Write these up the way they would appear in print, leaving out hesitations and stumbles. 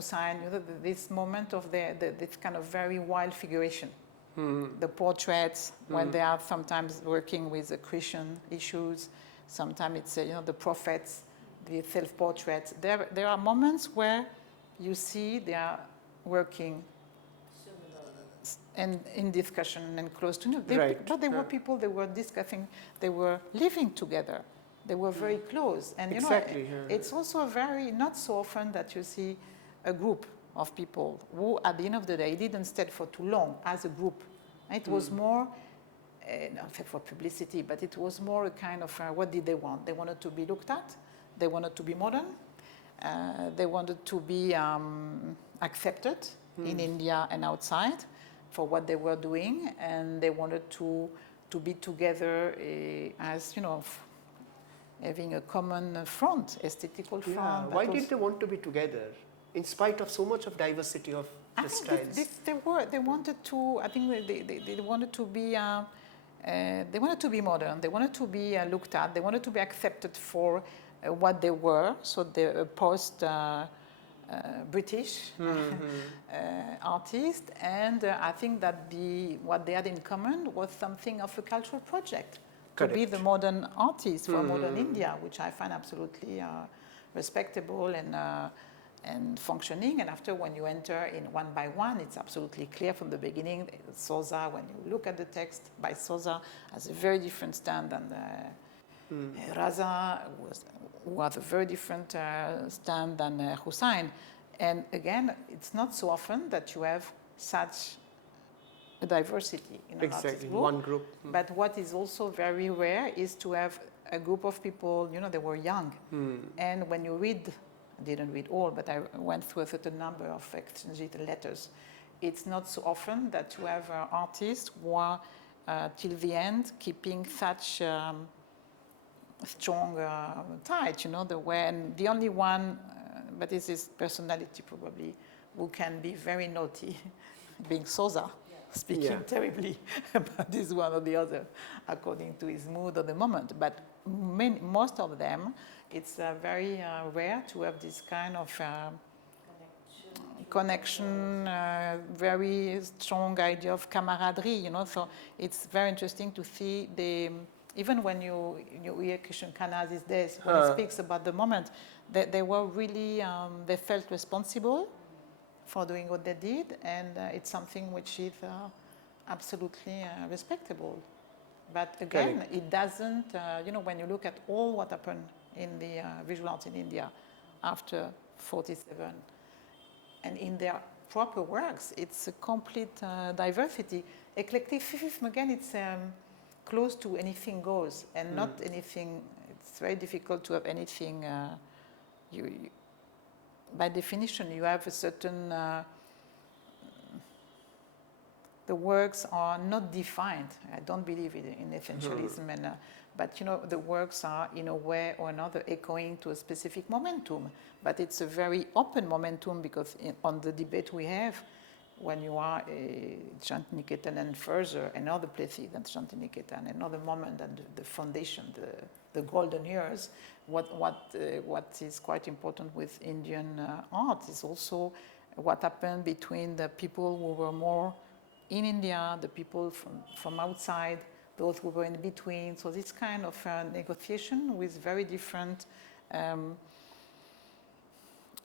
Hussain, this moment of this kind of very wild figuration. The portraits, when they are sometimes working with the Christian issues, sometimes it's the prophets, the self-portraits. There are moments where you see they are working and in discussion and close to you. But they were people, they were discussing, they were living together. They were very close. And it's also very, not so often that you see a group of people who at the end of the day didn't stay for too long as a group. It was more, not for publicity, but it was more a kind of, what did they want? They wanted to be looked at. They wanted to be modern. They wanted to be accepted in India and outside for what they were doing. And they wanted to be together as, having a common front, aesthetical front. Why did they want to be together in spite of so much of diversity of the styles? They wanted to, I think they wanted to be, they wanted to be modern. They wanted to be looked at. They wanted to be accepted for what they were. So they're post-British artist. And I think that what they had in common was something of a cultural project. To be the modern artist for modern India, which I find absolutely respectable and functioning. And after, when you enter in one by one, it's absolutely clear from the beginning. Sosa, when you look at the text by Sosa, has a very different stand than Raza, who has a very different stand than Hussain. And again, it's not so often that you have such a diversity in an artist group. One group. But what is also very rare is to have a group of people, they were young. And when you read, I didn't read all, but I went through a certain number of exchanged letters. It's not so often that you have artists who are, till the end, keeping such strong ties, and the only one, but it's his personality probably, who can be very naughty, being Sosa. Speaking terribly about this one or the other, according to his mood or the moment. But most of them, it's very rare to have this kind of connection, very strong idea of camaraderie, So it's very interesting to see even when you hear Kishan Khanna these days, when he speaks about the moment, they were really, they felt responsible for doing what they did, and it's something which is absolutely respectable. But again, it doesn't, when you look at all what happened in the visual arts in India after 47, and in their proper works, it's a complete diversity. Eclecticism, again, it's close to anything goes, and not anything, it's very difficult to have anything, by definition, you have a certain, the works are not defined. I don't believe in essentialism, but the works are in a way or another echoing to a specific momentum. But it's a very open momentum because on the debate we have, when you are Shantiniketan and further, and other places than Shantiniketan, another moment and the foundation, the golden years, what is quite important with Indian art is also what happened between the people who were more in India, the people from outside, those who were in between. So this kind of negotiation with very different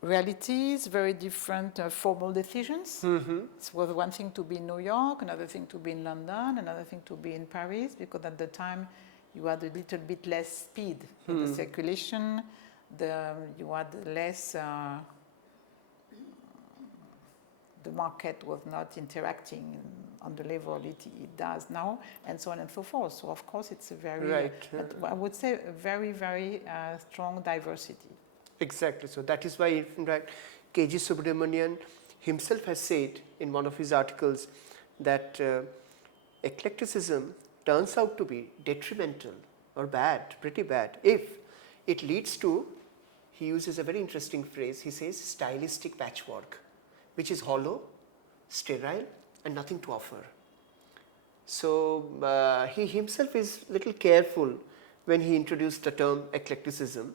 realities, very different formal decisions. It was one thing to be in New York, another thing to be in London, another thing to be in Paris, because at the time you had a little bit less speed in the circulation, you had less, the market was not interacting on the level it does now, and so on and so forth. So of course it's a very, I would say a very, very strong diversity. Exactly. So that is why, in fact, K.G. Subramanian himself has said in one of his articles that eclecticism turns out to be detrimental or bad, pretty bad, if it leads to, he uses a very interesting phrase, he says stylistic patchwork, which is hollow, sterile, and nothing to offer. So he himself is a little careful when he introduced the term eclecticism.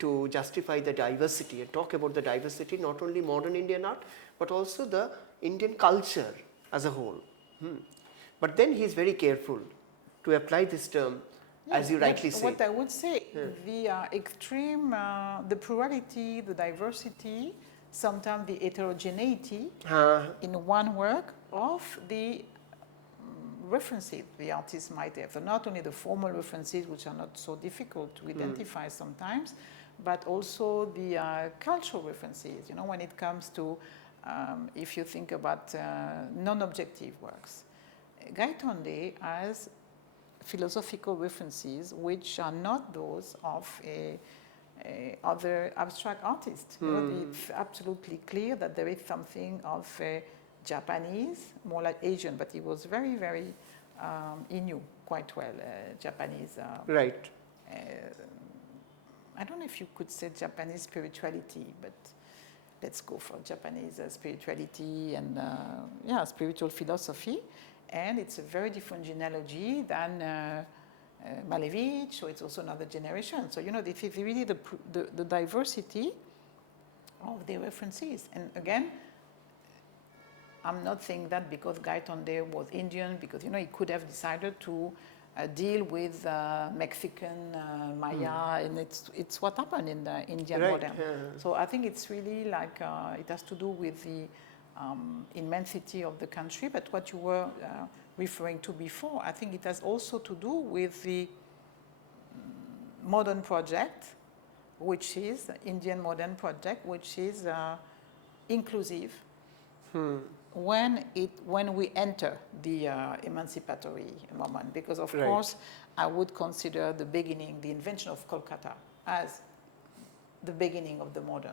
to justify the diversity and talk about the diversity, not only modern Indian art, but also the Indian culture as a whole. But then he is very careful to apply this term, as you rightly say. What I would say, the extreme, the plurality, the diversity, sometimes the heterogeneity in one work of the references the artist might have. So not only the formal references, which are not so difficult to identify sometimes, but also the cultural references. You know, when it comes to, if you think about non-objective works, Gaitonde has philosophical references which are not those of other abstract artists. You know, it's absolutely clear that there is something of Japanese, more like Asian, but he was very, very, he knew quite well Japanese. Right. I don't know if you could say Japanese spirituality, but let's go for Japanese spirituality and spiritual philosophy. And it's a very different genealogy than Malevich, so it's also another generation. So, you know, this is really the diversity of the references. And again, I'm not saying that because Gaitonde was Indian, because, you know, he could have decided to deal with Mexican Maya, and it's what happened in the Indian modern. Yeah. So I think it's really like, it has to do with the immensity of the country, but what you were referring to before, I think it has also to do with the modern project, which is Indian modern project, which is inclusive. When we enter the emancipatory moment, because of course I would consider the beginning, the invention of Kolkata, as the beginning of the modern.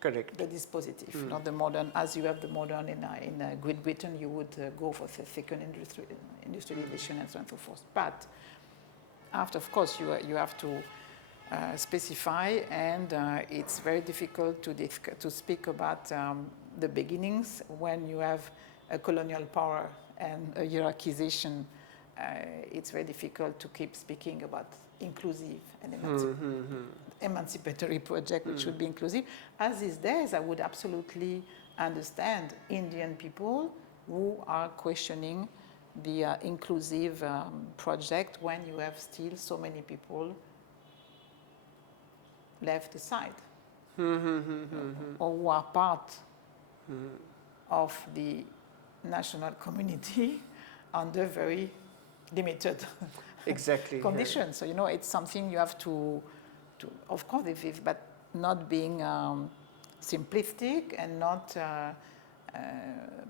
Correct. The dispositive, not the modern. As you have the modern in Great Britain, you would go for the second industrialization and so on and so forth. But after, of course, you have to specify, and it's very difficult to speak about the beginnings when you have a colonial power and a hierarchization. It's very difficult to keep speaking about inclusive and emancipatory project, which should be inclusive. As these days, I would absolutely understand Indian people who are questioning the inclusive project when you have still so many people left aside or who are part of the national community under very limited conditions. So, you know, it's something you have to of course it is, but not being simplistic and not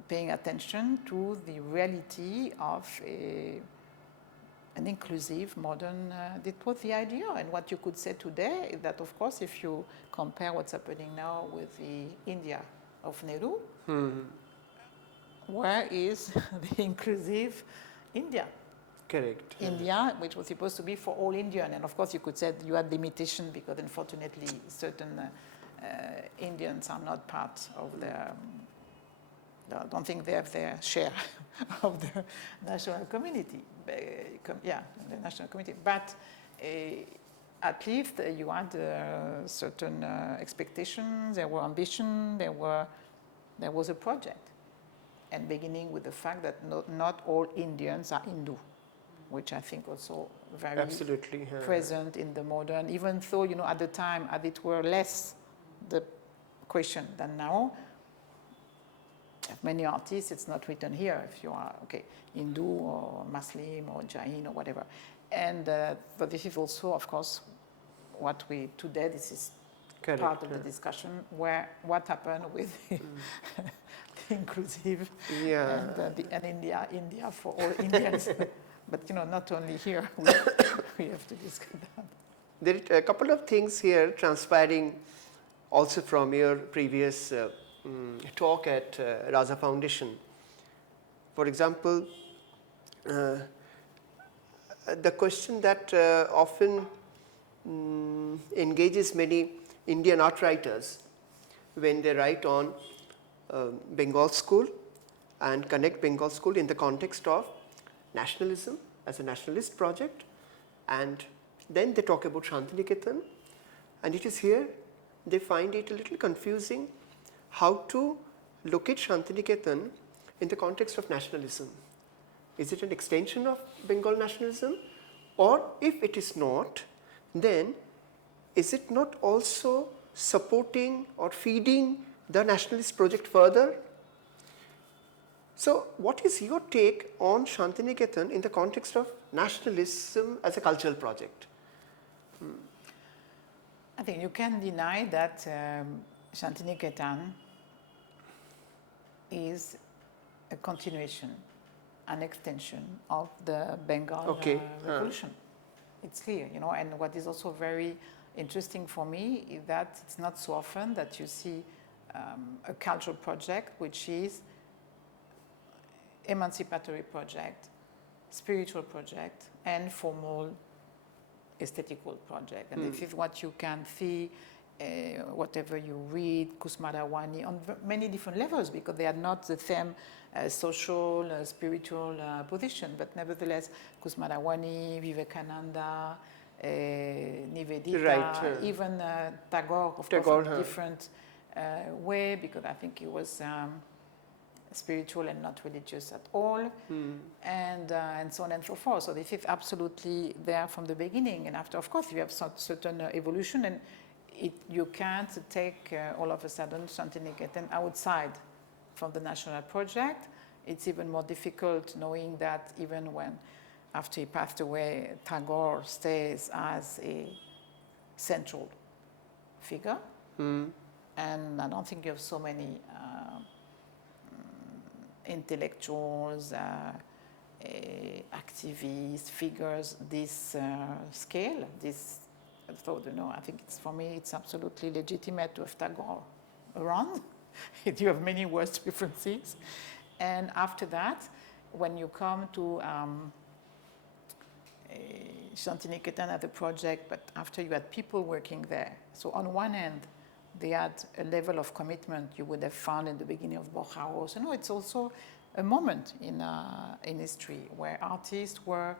paying attention to the reality of an inclusive modern, that was the idea. And what you could say today is that, of course, if you compare what's happening now with the India of Nehru, where is the inclusive India? Correct. India, which was supposed to be for all Indian, and of course you could say you had limitation because unfortunately certain Indians are not part of I don't think they have their share of the national community. The national community. But at least you had certain expectations, there were ambition, there was a project, and beginning with the fact that not all Indians are Hindu, which I think also very present in the modern, even though, you know, at the time, as it were less the question than now. Many artists, it's not written here if you are, Hindu or Muslim or Jain or whatever. And but this is also, of course, what we, today, this is part of the discussion, what happened with the inclusive and India for all Indians. But, you know, not only here, we have to discuss that. There are a couple of things here transpiring also from your previous talk at Raza Foundation. For example, the question that often engages many Indian art writers when they write on Bengal School and connect Bengal School in the context of nationalism as a nationalist project, and then they talk about Shantiniketan, And it is here they find it a little confusing how to locate Shantiniketan in the context of nationalism. Is it an extension of Bengal nationalism? Or if it is not, then is it not also supporting or feeding the nationalist project further? So, what is your take on Shantiniketan in the context of nationalism as a cultural project? I think you can deny that Shantiniketan is a continuation, an extension of the Bengal revolution. It's clear, you know, and what is also very interesting for me is that it's not so often that you see a cultural project which is emancipatory project, spiritual project, and formal aesthetical project. And this is what you can see, whatever you read, Kusmarawani, on many different levels, because they are not the same social, spiritual position, but nevertheless, Kusmarawani, Vivekananda, Nivedita, even Tagore, of course, in a different way, because I think he was spiritual and not religious at all, and so on and so forth. So this is absolutely there from the beginning, and after, of course, you have certain evolution, and you can't take all of a sudden Shantiniketan outside from the national project. It's even more difficult knowing that even when, after he passed away, Tagore stays as a central figure, and I don't think you have so many intellectuals, activists, figures, this scale, this. So, you know, I think it's, for me, it's absolutely legitimate to have Tagore around. You have many worse differences. And after that, when you come to Shantiniketan as a project, but after you had people working there. So on one end, they had a level of commitment you would have found in the beginning of Bokharos. You know, it's also a moment in history where artists were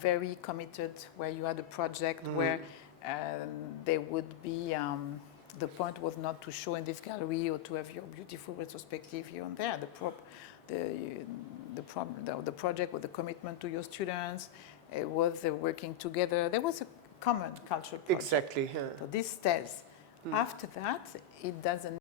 very committed, where you had a project where there would be, the point was not to show in this gallery or to have your beautiful retrospective here and there. The project was the commitment to your students, it was the working together. There was a common cultural project. Exactly. Yeah. So this stays. After that, it doesn't